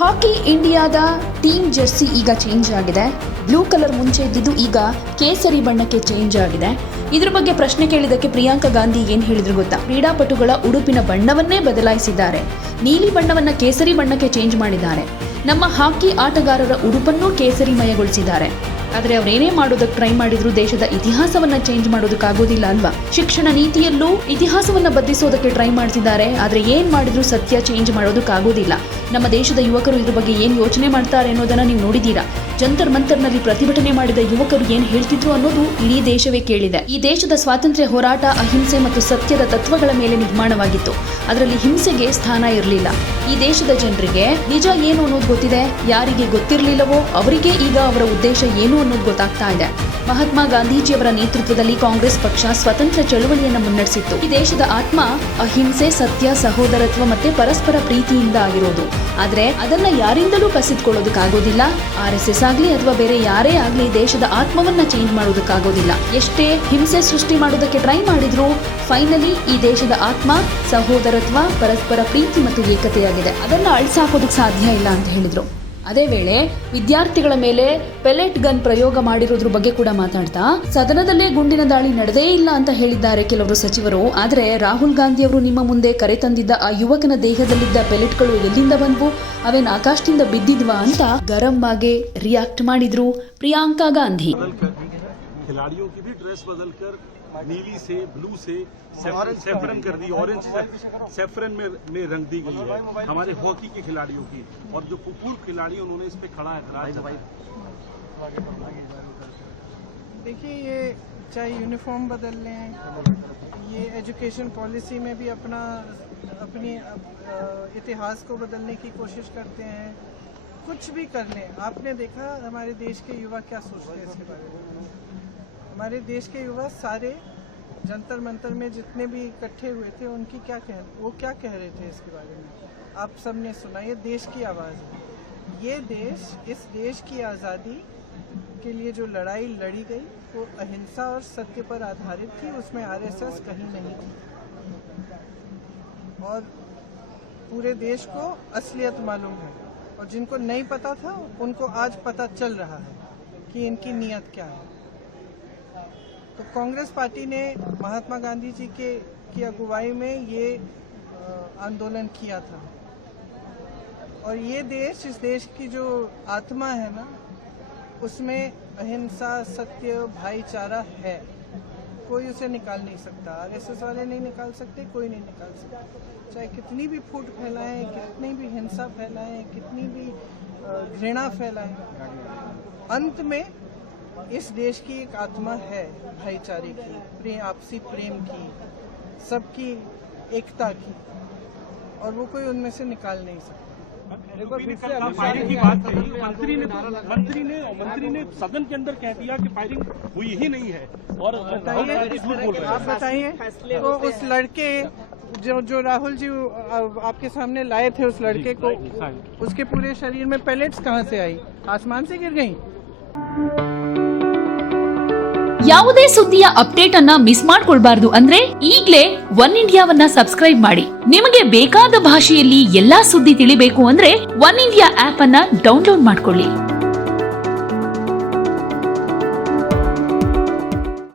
ಹಾಕಿ ಇಂಡಿಯಾದ team Jersey ಈಗ ಚೇಂಜ್ ಆಗಿದೆ. ಬ್ಲೂ ಕಲರ್ ಮುಂಚೆ ಇದ್ದಿದ್ದು ಈಗ ಕೇಸರಿ ಬಣ್ಣಕ್ಕೆ ಚೇಂಜ್ ಆಗಿದೆ. ಇದ್ರ ಬಗ್ಗೆ ಪ್ರಶ್ನೆ ಕೇಳಿದಕ್ಕೆ ಪ್ರಿಯಾಂಕಾ ಗಾಂಧಿ ಏನ್ ಹೇಳಿದ್ರು ಗೊತ್ತಾ? ಕ್ರೀಡಾಪಟುಗಳ ಉಡುಪಿನ ಬಣ್ಣವನ್ನೇ ಬದಲಾಯಿಸಿದ್ದಾರೆ. ನೀಲಿ ಬಣ್ಣವನ್ನ ಕೇಸರಿ ಬಣ್ಣಕ್ಕೆ ಚೇಂಜ್ ಮಾಡಿದ್ದಾರೆ. ನಮ್ಮ ಹಾಕಿ ಆಟಗಾರರ ಉಡುಪನ್ನು ಕೇಸರಿಮಯಗೊಳಿಸಿದ್ದಾರೆ. ಆದರೆ ಅವರೇನೇ ಮಾಡೋದಕ್ಕೆ ಟ್ರೈ ಮಾಡಿದ್ರು ದೇಶದ ಇತಿಹಾಸವನ್ನ ಚೇಂಜ್ ಮಾಡೋದಕ್ಕಾಗೋದಿಲ್ಲ ಅಲ್ವಾ? ಶಿಕ್ಷಣ ನೀತಿಯಲ್ಲೂ ಇತಿಹಾಸವನ್ನ ಬದಲಿಸೋದಕ್ಕೆ ಟ್ರೈ ಮಾಡ್ತಿದ್ದಾರೆ. ಆದ್ರೆ ಏನ್ ಮಾಡಿದ್ರು ಸತ್ಯ ಚೇಂಜ್ ಮಾಡೋದಕ್ಕಾಗೋದಿಲ್ಲ. ನಮ್ಮ ದೇಶದ ಯುವಕರು ಇದ್ರ ಬಗ್ಗೆ ಏನ್ ಯೋಚನೆ ಮಾಡ್ತಾರೆ ಅನ್ನೋದನ್ನ ನೀವು ನೋಡಿದೀರಾ. ಜಂತರ್ ಮಂತರ್ನಲ್ಲಿ ಪ್ರತಿಭಟನೆ ಮಾಡಿದ ಯುವಕರು ಏನ್ ಹೇಳ್ತಿದ್ರು ಅನ್ನೋದು ಇಡೀ ದೇಶವೇ ಕೇಳಿದೆ. ಈ ದೇಶದ ಸ್ವಾತಂತ್ರ್ಯ ಹೋರಾಟ ಅಹಿಂಸೆ ಮತ್ತು ಸತ್ಯದ ತತ್ವಗಳ ಮೇಲೆ ನಿರ್ಮಾಣವಾಗಿತ್ತು. ಅದರಲ್ಲಿ ಹಿಂಸೆಗೆ ಸ್ಥಾನ ಇರಲಿಲ್ಲ. ಈ ದೇಶದ ಜನರಿಗೆ ನಿಜ ಏನು ಅನ್ನೋದು ಗೊತ್ತಿದೆ. ಯಾರಿಗೆ ಗೊತ್ತಿರಲಿಲ್ಲವೋ ಅವರಿಗೆ ಈಗ ಅವರ ಉದ್ದೇಶ ಏನು ಅನ್ನೋದು ಗೊತ್ತಾಗ್ತಾ ಇದೆ. ಮಹಾತ್ಮ ಗಾಂಧೀಜಿಯವರ ನೇತೃತ್ವದಲ್ಲಿ ಕಾಂಗ್ರೆಸ್ ಪಕ್ಷ ಸ್ವತಂತ್ರ ಚಳುವಳಿಯನ್ನು ಮುನ್ನಡೆಸಿತ್ತು. ಈ ದೇಶದ ಆತ್ಮ ಅಹಿಂಸೆ, ಸತ್ಯ, ಸಹೋದರತ್ವ ಮತ್ತೆ ಪರಸ್ಪರ ಪ್ರೀತಿಯಿಂದ ಆಗಿರೋದು. ಆದ್ರೆ ಅದನ್ನ ಯಾರಿಂದಲೂ ಕಸಿದುಕೊಳ್ಳೋದಕ್ಕಾಗೋದಿಲ್ಲ. RSS ಆಗ್ಲಿ ಅಥವಾ ಬೇರೆ ಯಾರೇ ಆಗ್ಲಿ ದೇಶದ ಆತ್ಮವನ್ನ ಚೇಂಜ್ ಮಾಡೋದಕ್ಕಾಗೋದಿಲ್ಲ. ಎಷ್ಟೇ ಹಿಂಸೆ ಸೃಷ್ಟಿ ಮಾಡೋದಕ್ಕೆ ಟ್ರೈ ಮಾಡಿದ್ರು ಫೈನಲಿ ಈ ದೇಶದ ಆತ್ಮ ಸಹೋದರತ್ವ, ಪರಸ್ಪರ ಪ್ರೀತಿ ಮತ್ತು ಏಕತೆಯಾಗಿದೆ. ಅದನ್ನ ಅಳಿಸಾಕೋದಕ್ಕೆ ಸಾಧ್ಯ ಇಲ್ಲ ಅಂತ ಹೇಳಿದ್ರು. ಅದೇ ವೇಳೆ ವಿದ್ಯಾರ್ಥಿಗಳ ಮೇಲೆ ಪೆಲೆಟ್ ಗನ್ ಪ್ರಯೋಗ ಮಾಡಿರೋದ್ರ ಬಗ್ಗೆ ಕೂಡ ಮಾತಾಡ್ತಾ ಸದನದಲ್ಲೇ ಗುಂಡಿನ ದಾಳಿ ನಡೆದೇ ಇಲ್ಲ ಅಂತ ಹೇಳಿದ್ದಾರೆ ಕೆಲವರು ಸಚಿವರು. ಆದ್ರೆ ರಾಹುಲ್ ಗಾಂಧಿ ಅವರು ನಿಮ್ಮ ಮುಂದೆ ಕರೆ ತಂದಿದ್ದ ಆ ಯುವಕನ ದೇಹದಲ್ಲಿದ್ದ ಪೆಲೆಟ್ಗಳು ಎಲ್ಲಿಂದ ಬಂದ್ವು, ಅವೇನ್ ಆಕಾಶದಿಂದ ಬಿದ್ದಿದ್ವಾ ಅಂತ ಗರಂ ಆಗಿ ರಿಯಾಕ್ಟ್ ಮಾಡಿದ್ರು ಪ್ರಿಯಾಂಕಾ ಗಾಂಧಿ. खिलाड़ियों की भी ड्रेस बदलकर नीली से ब्लू से सेफ्रन कर दी, ऑरेंज सेफ्रन में रंग दी गई है हमारे हॉकी के खिलाड़ियों की. और जो पूर्व खिलाड़ी उन्होंने इस पे खड़ा एतराज जताया. देखिए, ये चाहे यूनिफॉर्म बदल लें, ये एजुकेशन पॉलिसी में भी अपनी इतिहास को बदलने की कोशिश करते हैं. कुछ भी कर लें. आपने देखा हमारे देश के युवा क्या सोचते हैं इसके बारे में. हमारे देश के युवा सारे जंतर मंतर में जितने भी इकट्ठे हुए थे वो क्या कह रहे थे इसके बारे में आप सबने सुना. ये देश की आवाज़ है. ये देश, इस देश की आज़ादी के लिए जो लड़ाई लड़ी गई वो अहिंसा और सत्य पर आधारित थी. उसमें RSS कहीं नहीं थी. और पूरे देश को असलियत मालूम है. और जिनको नहीं पता था उनको आज पता चल रहा है कि इनकी नीयत क्या है. तो कांग्रेस पार्टी ने महात्मा गांधी जी की अगुवाई में ये आंदोलन किया था. और ये देश, इस देश की जो आत्मा है ना, उसमें अहिंसा, सत्य, भाईचारा है. कोई उसे निकाल नहीं सकता. RSS वाले नहीं निकाल सकते, कोई नहीं निकाल सकता. चाहे कितनी भी फूट फैलाएं, कितनी भी हिंसा फैलाएं, कितनी भी घृणा फैलाएं, अंत में इस देश की एक आत्मा है भाईचारे की, आपसी प्रेम की, सबकी एकता की. और वो कोई उनमें से निकाल नहीं सकता. फायरिंग की बात कही. मंत्री ने सदन के अंदर कह दिया कि फायरिंग हुई ही नहीं है. और आप बताइए, तो उस लड़के जो राहुल जी आपके सामने लाए थे, उस लड़के को, उसके पूरे शरीर में पैलेट्स कहाँ से आई? आसमान से गिर गई? ಯಾವುದೇ ಸುದ್ದಿಯ ಅಪ್ಡೇಟ್ ಅನ್ನ ಮಿಸ್ ಮಾಡ್ಕೊಳ್ಬಾರ್ದು ಅಂದ್ರೆ ಈಗ್ಲೇ ಒನ್ ಇಂಡಿಯಾವನ್ನ ಸಬ್ಸ್ಕ್ರೈಬ್ ಮಾಡಿ. ನಿಮಗೆ ಬೇಕಾದ ಭಾಷೆಯಲ್ಲಿ ಎಲ್ಲಾ ಸುದ್ದಿ ತಿಳಿಬೇಕು ಅಂದ್ರೆ ಒನ್ ಇಂಡಿಯಾ ಆಪ್ ಅನ್ನ ಡೌನ್ಲೋಡ್ ಮಾಡ್ಕೊಳ್ಳಿ.